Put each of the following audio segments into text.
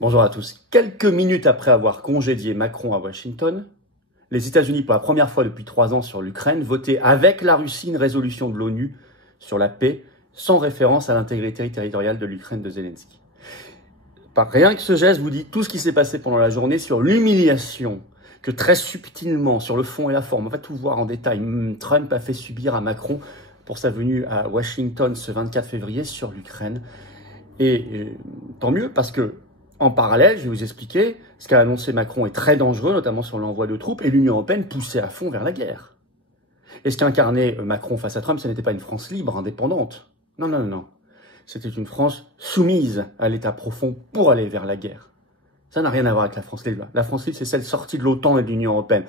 Bonjour à tous. Quelques minutes après avoir congédié Macron à Washington, les États-Unis, pour la première fois depuis 3 ans sur l'Ukraine, votaient avec la Russie une résolution de l'ONU sur la paix, sans référence à l'intégrité territoriale de l'Ukraine de Zelensky. Par rien que ce geste vous dit tout ce qui s'est passé pendant la journée sur l'humiliation que très subtilement, sur le fond et la forme, on va tout voir en détail, Trump a fait subir à Macron pour sa venue à Washington ce 24 février sur l'Ukraine. Et tant mieux, parce que en parallèle, je vais vous expliquer, ce qu'a annoncé Macron est très dangereux, notamment sur l'envoi de troupes, et l'Union européenne poussée à fond vers la guerre. Et ce qu'incarnait Macron face à Trump, ce n'était pas une France libre, indépendante. Non, non, non. C'était une France soumise à l'État profond pour aller vers la guerre. Ça n'a rien à voir avec la France libre. La France libre, c'est celle sortie de l'OTAN et de l'Union européenne.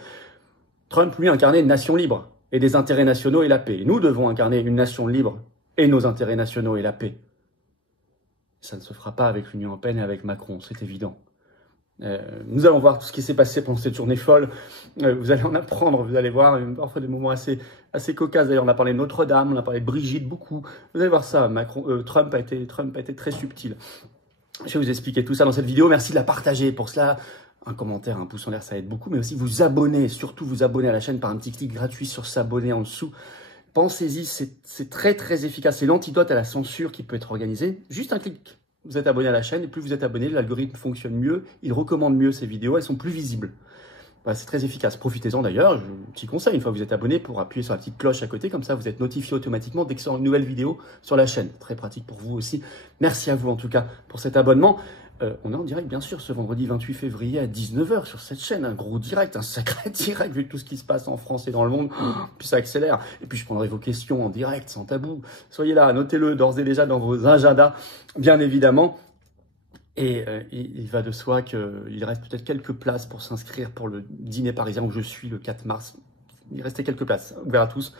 Trump, lui, incarnait une nation libre et des intérêts nationaux et la paix. Et nous devons incarner une nation libre et nos intérêts nationaux et la paix. Ça ne se fera pas avec l'Union européenne et avec Macron, c'est évident. Nous allons voir tout ce qui s'est passé pendant cette journée folle. Vous allez en apprendre, vous allez voir parfois des moments assez cocasses. D'ailleurs, on a parlé de Notre-Dame, on a parlé de Brigitte, beaucoup. Vous allez voir ça, Trump a été très subtil. Je vais vous expliquer tout ça dans cette vidéo. Merci de la partager. Pour cela, un commentaire, un pouce en l'air, ça aide beaucoup. Mais aussi vous abonner, surtout vous abonner à la chaîne par un petit clic gratuit sur s'abonner en dessous. Pensez-y, c'est très très efficace. C'est l'antidote à la censure qui peut être organisée. Juste un clic. Vous êtes abonné à la chaîne et plus vous êtes abonné, l'algorithme fonctionne mieux, il recommande mieux ces vidéos, elles sont plus visibles. Voilà, c'est très efficace. Profitez-en d'ailleurs, petit conseil, une fois que vous êtes abonné, pour appuyer sur la petite cloche à côté, comme ça vous êtes notifié automatiquement dès que sort une nouvelle vidéo sur la chaîne. Très pratique pour vous aussi. Merci à vous en tout cas pour cet abonnement. On est en direct bien sûr ce vendredi 28 février à 19 h sur cette chaîne, un gros direct, un sacré direct vu tout ce qui se passe en France et dans le monde, puis ça accélère. Et puis je prendrai vos questions en direct, sans tabou. Soyez là, notez-le d'ores et déjà dans vos agendas, bien évidemment. Et il va de soi qu'il reste peut-être quelques places pour s'inscrire pour le dîner parisien où je suis le 4 mars. Il restait quelques places, ouvert à tous,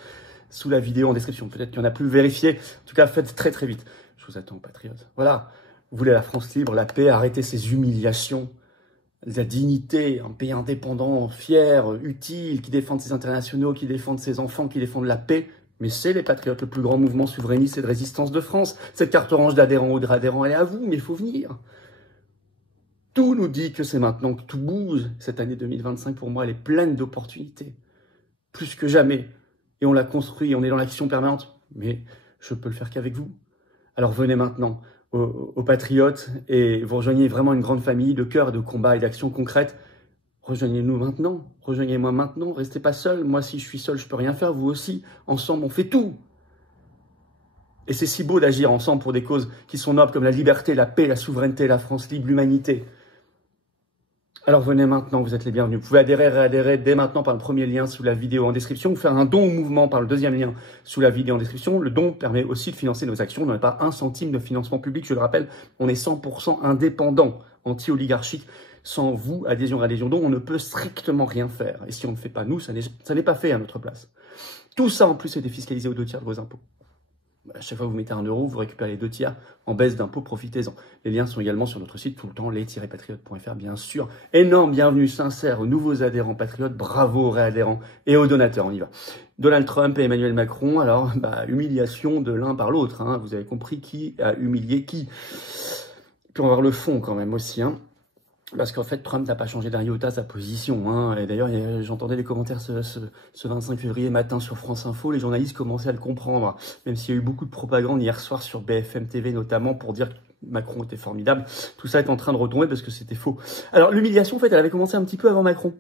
sous la vidéo en description. Peut-être qu'il y en a plus, vérifiez. En tout cas, faites très très vite. Je vous attends, patriotes. Voilà. Vous voulez la France libre, la paix, arrêter ces humiliations, la dignité, un pays indépendant, fier, utile, qui défend ses internationaux, qui défend ses enfants, qui défend la paix. Mais c'est les patriotes, le plus grand mouvement souverainiste et de résistance de France. Cette carte orange d'adhérents ou d'adhérents, elle est à vous, mais il faut venir. Tout nous dit que c'est maintenant que tout bouge. Cette année 2025, pour moi, elle est pleine d'opportunités. Plus que jamais. Et on l'a construit, on est dans l'action permanente. Mais je peux le faire qu'avec vous. Alors venez maintenant aux patriotes et vous rejoignez vraiment une grande famille de cœur, de combat et d'actions concrètes. Rejoignez-nous maintenant, rejoignez-moi maintenant, restez pas seuls. Moi, si je suis seul, je peux rien faire, vous aussi. Ensemble, on fait tout. Et c'est si beau d'agir ensemble pour des causes qui sont nobles comme la liberté, la paix, la souveraineté, la France libre, l'humanité. Alors venez maintenant, vous êtes les bienvenus. Vous pouvez adhérer, réadhérer dès maintenant par le premier lien sous la vidéo en description ou faire un don au mouvement par le deuxième lien sous la vidéo en description. Le don permet aussi de financer nos actions. On n'a pas un centime de financement public, je le rappelle. On est 100% indépendant, anti-oligarchique. Sans vous, adhésion, don, on ne peut strictement rien faire. Et si on ne fait pas nous, ça n'est pas fait à notre place. Tout ça en plus est défiscalisé aux 2 tiers de vos impôts. À chaque fois que vous mettez 1 euro, vous récupérez les 2 tiers en baisse d'impôts, profitez-en. Les liens sont également sur notre site tout le temps, les-patriotes.fr bien sûr. Énorme bienvenue sincère aux nouveaux adhérents patriotes, bravo aux réadhérents et aux donateurs, on y va. Donald Trump et Emmanuel Macron, alors humiliation de l'un par l'autre, hein. Vous avez compris qui a humilié qui. Puis on va voir le fond quand même aussi, hein. Parce qu'en fait, Trump n'a pas changé d'un iota sa position, hein. Et d'ailleurs, j'entendais les commentaires ce 25 février matin sur France Info. Les journalistes commençaient à le comprendre, même s'il y a eu beaucoup de propagande hier soir sur BFM TV notamment pour dire que Macron était formidable. Tout ça est en train de retomber parce que c'était faux. Alors, l'humiliation, en fait, elle avait commencé un petit peu avant Macron.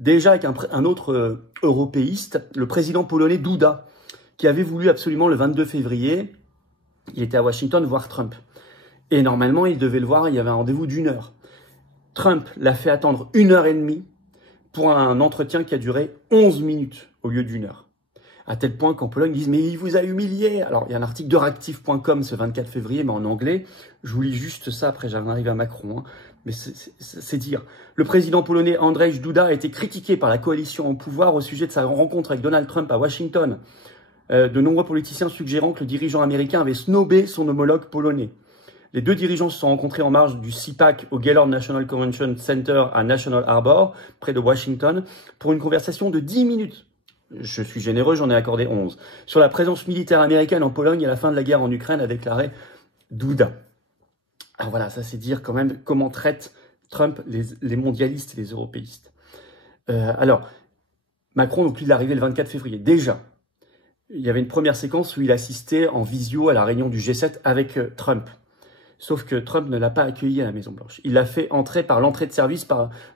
Déjà avec un autre européiste, le président polonais Duda, qui avait voulu absolument le 22 février, il était à Washington voir Trump. Et normalement, il devait le voir, il y avait un rendez-vous d'1 heure. Trump l'a fait attendre 1h30 pour un entretien qui a duré 11 minutes au lieu d'1 heure. À tel point qu'en Pologne, ils disent « mais il vous a humilié ». Alors, il y a un article de Reactive.com ce 24 février, mais en anglais. Je vous lis juste ça, après j'en arrive à Macron. Hein. Mais c'est dire. Le président polonais Andrzej Duda a été critiqué par la coalition au pouvoir au sujet de sa rencontre avec Donald Trump à Washington. De nombreux politiciens suggérant que le dirigeant américain avait snobé son homologue polonais. Les 2 dirigeants se sont rencontrés en marge du CPAC au Gaylord National Convention Center à National Harbor, près de Washington, pour une conversation de 10 minutes. Je suis généreux, j'en ai accordé 11. Sur la présence militaire américaine en Pologne à la fin de la guerre en Ukraine, a déclaré Duda. Alors voilà, ça c'est dire quand même comment traite Trump les mondialistes et les européistes. Alors, Macron, donc lui, il est arrivé le 24 février. Déjà, il y avait une première séquence où il assistait en visio à la réunion du G7 avec Trump. Sauf que Trump ne l'a pas accueilli à la Maison-Blanche. Il l'a fait entrer par l'entrée de service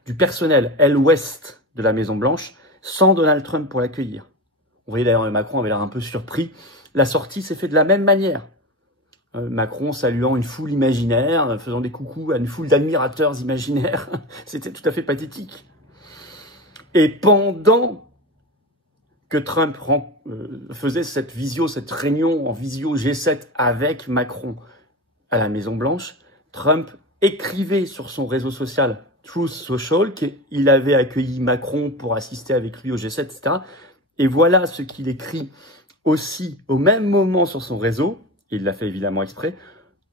du personnel aile ouest de la Maison-Blanche, sans Donald Trump pour l'accueillir. Vous voyez d'ailleurs, Macron avait l'air un peu surpris. La sortie s'est faite de la même manière. Macron saluant une foule imaginaire, faisant des coucous à une foule d'admirateurs imaginaires. C'était tout à fait pathétique. Et pendant que Trump faisait cette réunion en visio G7 avec Macron à la Maison-Blanche, Trump écrivait sur son réseau social Truth Social qu'il avait accueilli Macron pour assister avec lui au G7, etc. Et voilà ce qu'il écrit aussi au même moment sur son réseau. Il l'a fait évidemment exprès.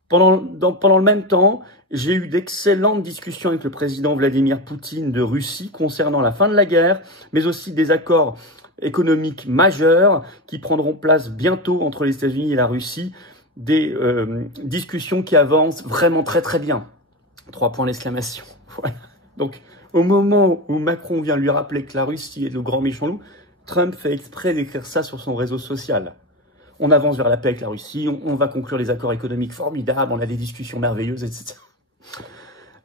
Pendant le même temps, j'ai eu d'excellentes discussions avec le président Vladimir Poutine de Russie concernant la fin de la guerre, mais aussi des accords économiques majeurs qui prendront place bientôt entre les États-Unis et la Russie, des discussions qui avancent vraiment très très bien. 3 points d'exclamation. Voilà. Donc, au moment où Macron vient lui rappeler que la Russie est le grand méchant loup, Trump fait exprès d'écrire ça sur son réseau social. On avance vers la paix avec la Russie, on va conclure les accords économiques formidables, on a des discussions merveilleuses, etc.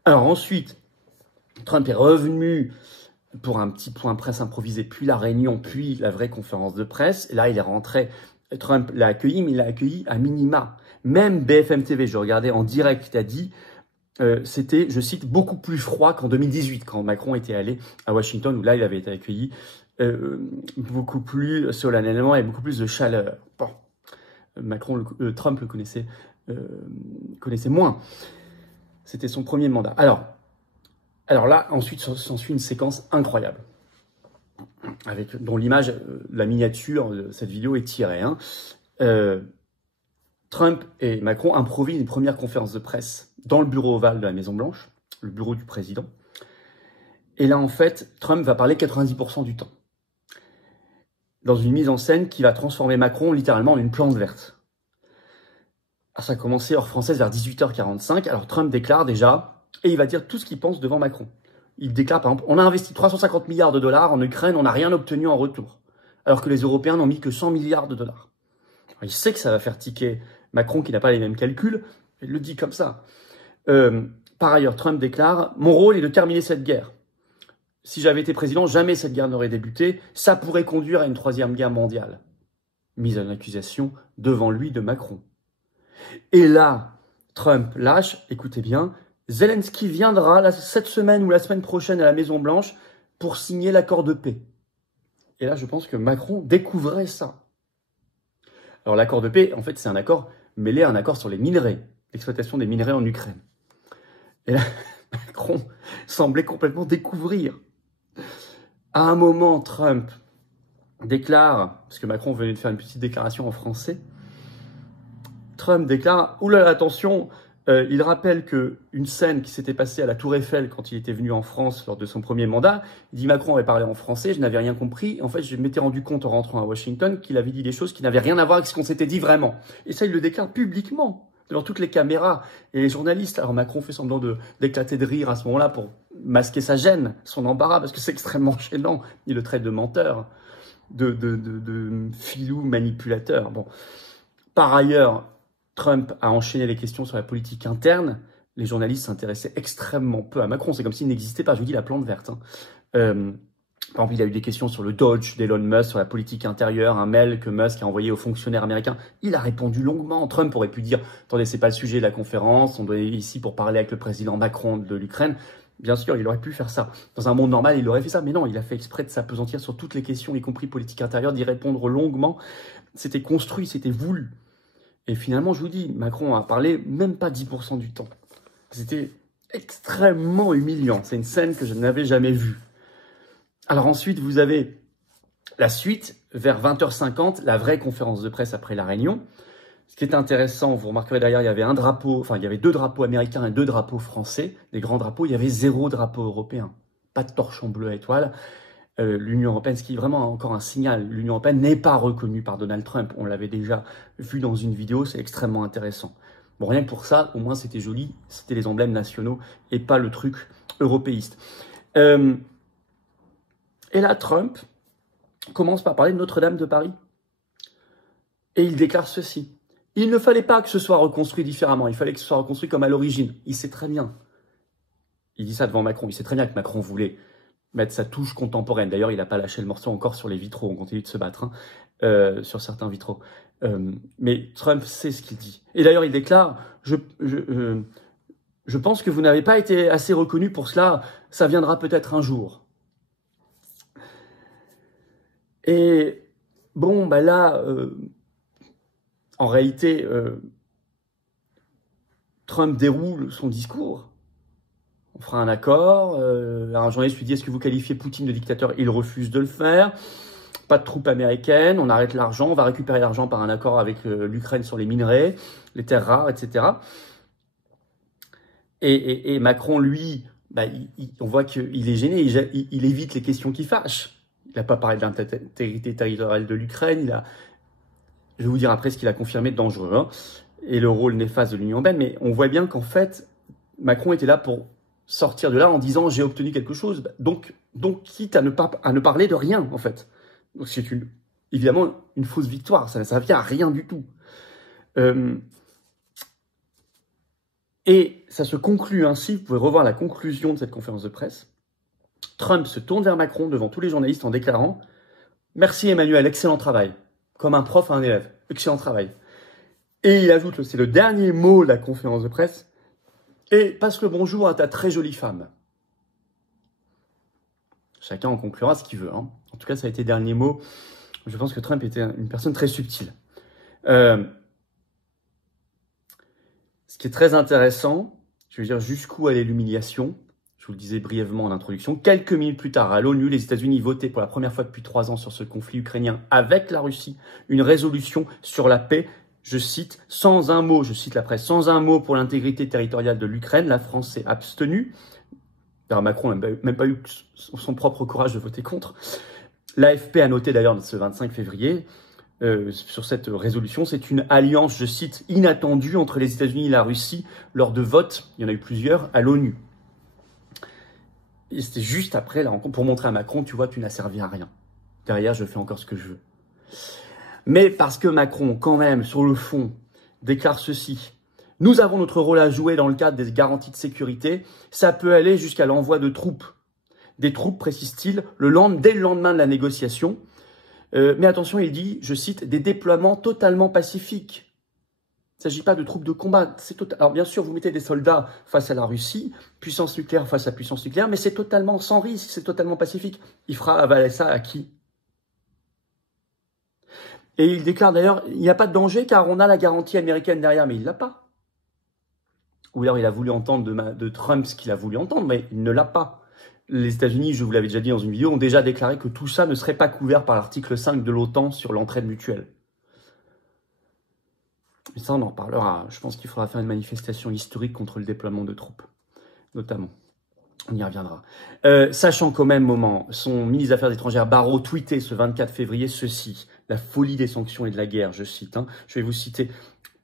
Alors ensuite, Trump est revenu pour un petit point presse improvisé, puis la réunion, puis la vraie conférence de presse. Et là, il est rentré. Trump l'a accueilli, mais il l'a accueilli à minima. Même BFM TV, je regardais en direct, il a dit, c'était, je cite, beaucoup plus froid qu'en 2018, quand Macron était allé à Washington, où là, il avait été accueilli beaucoup plus solennellement et beaucoup plus de chaleur. Bon. Trump le connaissait moins. C'était son premier mandat. Alors là, ensuite, s'ensuit une séquence incroyable, dont l'image, la miniature de cette vidéo est tirée. Trump et Macron improvisent une première conférence de presse dans le bureau ovale de la Maison-Blanche, le bureau du président. Et là, en fait, Trump va parler 90% du temps, dans une mise en scène qui va transformer Macron littéralement en une plante verte. Alors, ça a commencé heure française vers 18h45. Alors Trump déclare déjà, et il va dire tout ce qu'il pense devant Macron. Il déclare par exemple, on a investi 350 milliards de dollars en Ukraine, on n'a rien obtenu en retour. Alors que les Européens n'ont mis que 100 milliards de dollars. Alors, il sait que ça va faire tiquer Macron qui n'a pas les mêmes calculs, il le dit comme ça. Par ailleurs, Trump déclare, mon rôle est de terminer cette guerre. Si j'avais été président, jamais cette guerre n'aurait débuté. Ça pourrait conduire à une 3e guerre mondiale. Mise en accusation devant lui de Macron. Et là, Trump lâche, écoutez bien, Zelensky viendra cette semaine ou la semaine prochaine à la Maison-Blanche pour signer l'accord de paix. Et là, je pense que Macron découvrait ça. Alors l'accord de paix, en fait, c'est un accord mêlé à un accord sur les minerais, l'exploitation des minerais en Ukraine. Et là, Macron semblait complètement découvrir. À un moment, Trump déclare, parce que Macron venait de faire une petite déclaration en français, Trump déclare, oulala, attention, il rappelle qu'une scène qui s'était passée à la Tour Eiffel quand il était venu en France lors de son premier mandat, il dit Macron avait parlé en français, je n'avais rien compris. En fait, je m'étais rendu compte en rentrant à Washington qu'il avait dit des choses qui n'avaient rien à voir avec ce qu'on s'était dit vraiment. Et ça, il le déclare publiquement, devant toutes les caméras et les journalistes. Alors Macron fait semblant d'éclater de rire à ce moment-là pour masquer sa gêne, son embarras, parce que c'est extrêmement gênant. Il le traite de menteur, de filou manipulateur. Bon. Par ailleurs, Trump a enchaîné les questions sur la politique interne. Les journalistes s'intéressaient extrêmement peu à Macron. C'est comme s'il n'existait pas. Je vous dis la plante verte. Par exemple, il a eu des questions sur le Dodge d'Elon Musk, sur la politique intérieure, un mail que Musk a envoyé aux fonctionnaires américains. Il a répondu longuement. Trump aurait pu dire « Attendez, c'est pas le sujet de la conférence. On doit être ici pour parler avec le président Macron de l'Ukraine. » Bien sûr, il aurait pu faire ça. Dans un monde normal, il aurait fait ça. Mais non, il a fait exprès de s'appesantir sur toutes les questions, y compris politique intérieure, d'y répondre longuement. C'était construit, c'était voulu. Et finalement, je vous dis, Macron a parlé même pas 10% du temps. C'était extrêmement humiliant. C'est une scène que je n'avais jamais vue. Alors ensuite, vous avez la suite, vers 20h50, la vraie conférence de presse après la réunion. Ce qui est intéressant, vous remarquerez derrière, il y avait il y avait 2 drapeaux américains et 2 drapeaux français. Les grands drapeaux, il y avait 0 drapeau européen. Pas de torchon bleu à étoile. L'Union européenne, ce qui est vraiment encore un signal, l'Union européenne n'est pas reconnue par Donald Trump. On l'avait déjà vu dans une vidéo, c'est extrêmement intéressant. Bon, rien que pour ça, au moins c'était joli, c'était les emblèmes nationaux et pas le truc européiste. Et là, Trump commence par parler de Notre-Dame de Paris. Et il déclare ceci. Il ne fallait pas que ce soit reconstruit différemment, il fallait que ce soit reconstruit comme à l'origine. Il sait très bien. Il dit ça devant Macron, il sait très bien que Macron voulait mettre sa touche contemporaine. D'ailleurs, il n'a pas lâché le morceau encore sur les vitraux, on continue de se battre sur certains vitraux. Mais Trump sait ce qu'il dit. Et d'ailleurs, il déclare, je pense que vous n'avez pas été assez reconnu pour cela, ça viendra peut-être un jour. Et bon, bah là, en réalité, Trump déroule son discours. On fera un accord. Un journaliste lui dit, est-ce que vous qualifiez Poutine de dictateur? Il refuse de le faire. Pas de troupes américaines, on arrête l'argent, on va récupérer l'argent par un accord avec l'Ukraine sur les minerais, les terres rares, etc. Et Macron, lui, bah, on voit qu'il est gêné, il évite les questions qui fâchent. Il n'a pas parlé de l'intégrité territoriale de l'Ukraine, je vais vous dire après ce qu'il a confirmé de dangereux, hein, et le rôle néfaste de l'Union européenne, mais on voit bien qu'en fait, Macron était là pour sortir de là en disant « j'ai obtenu quelque chose », donc quitte à ne parler de rien, en fait. Donc c'est évidemment une fausse victoire, ça ne servait à rien du tout. Et ça se conclut ainsi, vous pouvez revoir la conclusion de cette conférence de presse. Trump se tourne vers Macron devant tous les journalistes en déclarant « Merci Emmanuel, excellent travail », comme un prof à un élève, excellent travail. Et il ajoute, c'est le dernier mot de la conférence de presse, « Et passe le bonjour à ta très jolie femme ». Chacun en conclura ce qu'il veut. Hein. En tout cas, ça a été le dernier mot. Je pense que Trump était une personne très subtile. Ce qui est très intéressant, je veux dire jusqu'où allait l'humiliation. Je vous le disais brièvement en introduction. Quelques minutes plus tard, à l'ONU, les États-Unis votaient pour la première fois depuis 3 ans sur ce conflit ukrainien avec la Russie une résolution sur la paix. Je cite, sans un mot, je cite la presse, sans un mot pour l'intégrité territoriale de l'Ukraine. La France s'est abstenue. Macron n'a même pas eu son propre courage de voter contre. L'AFP a noté d'ailleurs ce 25 février sur cette résolution, c'est une alliance, je cite, inattendue entre les États-Unis et la Russie lors de votes, il y en a eu plusieurs, à l'ONU. Et c'était juste après la rencontre pour montrer à Macron, tu vois, tu n'as servi à rien. Derrière, je fais encore ce que je veux. Mais parce que Macron, quand même, sur le fond, déclare ceci. Nous avons notre rôle à jouer dans le cadre des garanties de sécurité. Ça peut aller jusqu'à l'envoi de troupes. Des troupes, précise-t-il, dès le lendemain de la négociation. Mais attention, il dit, je cite, des déploiements totalement pacifiques. Il ne s'agit pas de troupes de combat. Alors bien sûr, vous mettez des soldats face à la Russie, puissance nucléaire face à puissance nucléaire, mais c'est totalement sans risque, c'est totalement pacifique. Il fera avaler ça à qui? Et il déclare d'ailleurs, il n'y a pas de danger car on a la garantie américaine derrière, mais il ne l'a pas. Ou alors il a voulu entendre de Trump ce qu'il a voulu entendre, mais il ne l'a pas. Les États-Unis, je vous l'avais déjà dit dans une vidéo, ont déjà déclaré que tout ça ne serait pas couvert par l'article 5 de l'OTAN sur l'entraide mutuelle. Mais ça, on en reparlera. Je pense qu'il faudra faire une manifestation historique contre le déploiement de troupes, notamment. On y reviendra. Sachant qu'au même moment, son ministre des Affaires étrangères, Barrot, tweetait ce 24 février ceci, la folie des sanctions et de la guerre, je cite. Je vais vous citer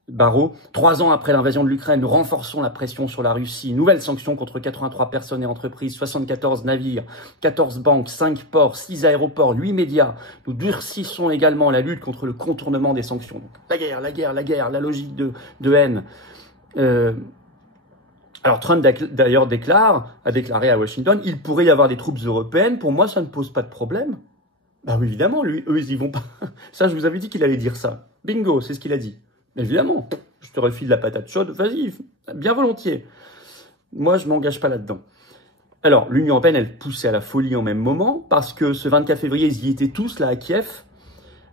Barrot. 3 ans après l'invasion de l'Ukraine, nous renforçons la pression sur la Russie. Nouvelles sanctions contre 83 personnes et entreprises, 74 navires, 14 banques, 5 ports, 6 aéroports, 8 médias. Nous durcissons également la lutte contre le contournement des sanctions. Donc, la guerre, la logique de haine. Alors Trump d'ailleurs a déclaré à Washington, il pourrait y avoir des troupes européennes, pour moi ça ne pose pas de problème. Bah oui, évidemment, eux ils y vont pas. Ça je vous avais dit qu'il allait dire ça. Bingo, c'est ce qu'il a dit. Évidemment, je te refile la patate chaude, vas-y, bien volontiers. Moi je m'engage pas là-dedans. Alors l'Union européenne elle poussait à la folie en même moment, parce que ce 24 février ils y étaient tous là à Kiev,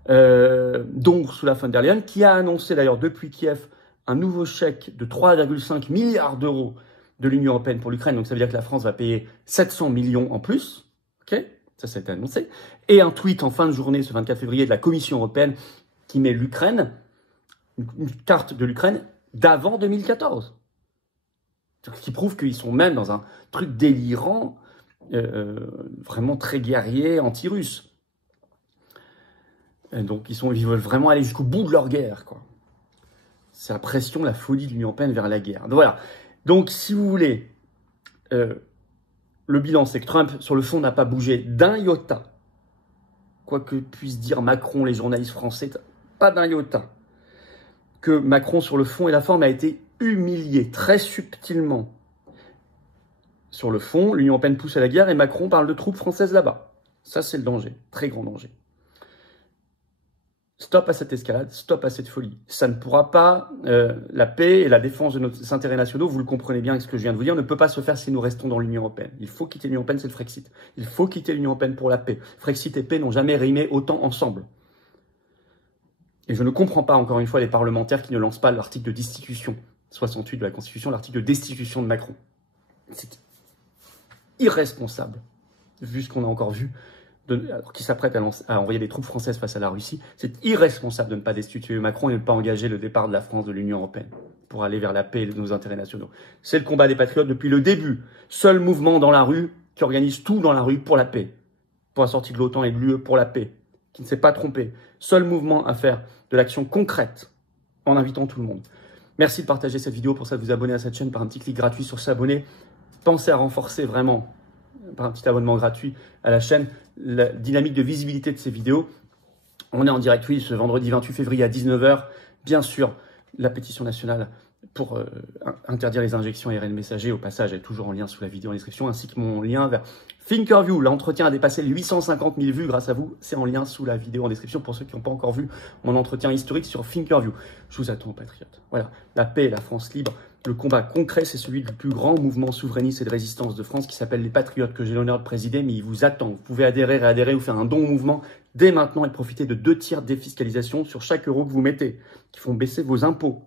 donc sous la von der Leyen, qui a annoncé d'ailleurs depuis Kiev un nouveau chèque de 3,5 milliards d'euros de l'Union européenne pour l'Ukraine. Donc ça veut dire que la France va payer 700 millions en plus. Ok, ça a été annoncé. Et un tweet en fin de journée, ce 24 février, de la Commission européenne qui met l'Ukraine, une carte de l'Ukraine d'avant 2014. Ce qui prouve qu'ils sont même dans un truc délirant, vraiment très guerrier, anti-russe. Donc ils veulent vraiment aller jusqu'au bout de leur guerre, quoi. C'est la pression, la folie de l'Union européenne vers la guerre. Donc, voilà. Donc, si vous voulez, le bilan, c'est que Trump, sur le fond, n'a pas bougé d'un iota. Quoi que puisse dire Macron, les journalistes français, pas d'un iota. Que Macron, sur le fond et la forme, a été humilié très subtilement. Sur le fond, l'Union européenne pousse à la guerre et Macron parle de troupes françaises là-bas. Ça, c'est le danger, très grand danger. Stop à cette escalade, stop à cette folie. Ça ne pourra pas, la paix et la défense de nos intérêts nationaux, vous le comprenez bien avec ce que je viens de vous dire, ne peut pas se faire si nous restons dans l'Union européenne. Il faut quitter l'Union européenne, c'est le Frexit. Il faut quitter l'Union européenne pour la paix. Frexit et paix n'ont jamais rimé autant ensemble. Et je ne comprends pas, encore une fois, les parlementaires qui ne lancent pas l'article de destitution, 68 de la Constitution, l'article de destitution de Macron. C'est irresponsable, vu ce qu'on a encore vu, alors qu'il s'apprête à envoyer des troupes françaises face à la Russie. C'est irresponsable de ne pas destituer Macron et de ne pas engager le départ de la France de l'Union européenne pour aller vers la paix et nos intérêts nationaux. C'est le combat des patriotes depuis le début. Seul mouvement dans la rue qui organise tout dans la rue pour la paix, pour la sortie de l'OTAN et de l'UE pour la paix, qui ne s'est pas trompé. Seul mouvement à faire de l'action concrète en invitant tout le monde. Merci de partager cette vidéo, pour ça de vous abonner à cette chaîne par un petit clic gratuit sur s'abonner. Pensez à renforcer vraiment, par un petit abonnement gratuit à la chaîne, la dynamique de visibilité de ces vidéos. On est en direct, oui, ce vendredi 28 février à 19 h. Bien sûr, la pétition nationale pour interdire les injections ARN messager, au passage, est toujours en lien sous la vidéo en description, ainsi que mon lien vers Thinkerview. L'entretien a dépassé les 850 000 vues grâce à vous. C'est en lien sous la vidéo en description pour ceux qui n'ont pas encore vu mon entretien historique sur Thinkerview. Je vous attends, patriotes. Voilà, la paix et la France libre. Le combat concret, c'est celui du plus grand mouvement souverainiste et de résistance de France qui s'appelle les Patriotes, que j'ai l'honneur de présider, mais il vous attend. Vous pouvez adhérer, réadhérer ou faire un don au mouvement dès maintenant et profiter de 2 tiers de défiscalisation sur chaque euro que vous mettez, qui font baisser vos impôts.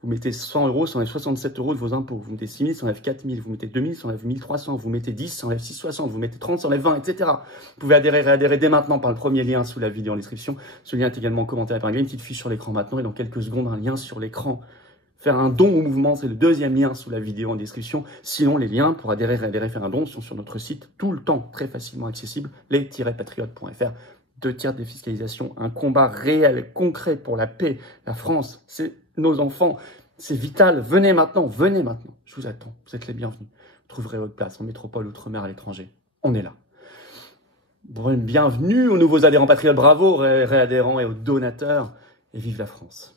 Vous mettez 100 euros, ça enlève 67 euros de vos impôts. Vous mettez 6 000, ça enlève 4 000. Vous mettez 2 000, ça enlève 1 300. Vous mettez 10, ça enlève 660. Vous mettez 30, ça enlève 20, etc. Vous pouvez adhérer, réadhérer dès maintenant par le premier lien sous la vidéo en description. Ce lien est également en commentaire épinglé, une petite fiche sur l'écran maintenant et dans quelques secondes, un lien sur l'écran. Faire un don au mouvement, c'est le 2e lien sous la vidéo en description. Sinon, les liens pour adhérer, réadhérer, faire un don sont sur notre site tout le temps, très facilement accessible, les-patriotes.fr. 2 tiers de défiscalisation, un combat réel, concret pour la paix. La France, c'est nos enfants. C'est vital. Venez maintenant, venez maintenant. Je vous attends. Vous êtes les bienvenus. Vous trouverez votre place en métropole, outre-mer, à l'étranger. On est là. Bienvenue aux nouveaux adhérents patriotes. Bravo, réadhérents et aux donateurs. Et vive la France.